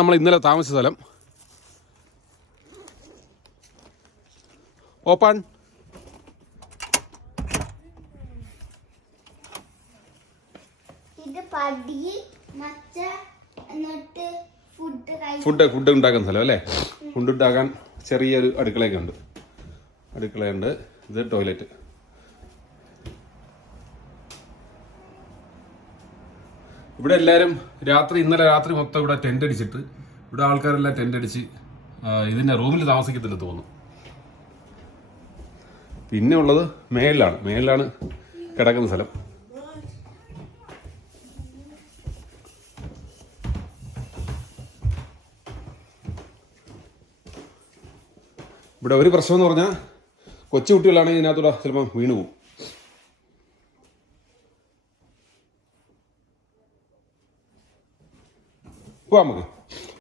നമ്മൾ ഇന്നലെ താമസിച്ച സ്ഥലം. ഓപ്പൺ. ഫുഡ് ഉണ്ടാക്കുന്ന സ്ഥലം അല്ലേ? ഫുഡ് ഉണ്ടാക്കാൻ ചെറിയൊരു അടുക്കളയുണ്ട്. ഇത് ടോയ്ലറ്റ്. ഇവിടെ എല്ലാവരും ഇന്നലെ രാത്രി മൊത്തം ഇവിടെ ടെന്റ് അടിച്ചിട്ട് ഇവിടെ ആൾക്കാരെല്ലാം ടെന്റ് അടിച്ച് ഇതിന്റെ റൂമിൽ താമസിക്കത്തില്ല തോന്നുന്നു. പിന്നെ ഉള്ളത് മേളിലാണ് കിടക്കുന്ന സ്ഥലം. ഇവിടെ ഒരു പ്രശ്നം എന്ന് പറഞ്ഞാൽ കൊച്ചു കുട്ടികളാണെങ്കിൽ ഇതിനകത്തൂടെ ചിലപ്പോൾ വീണു പോകും. പോവാം നമുക്ക്.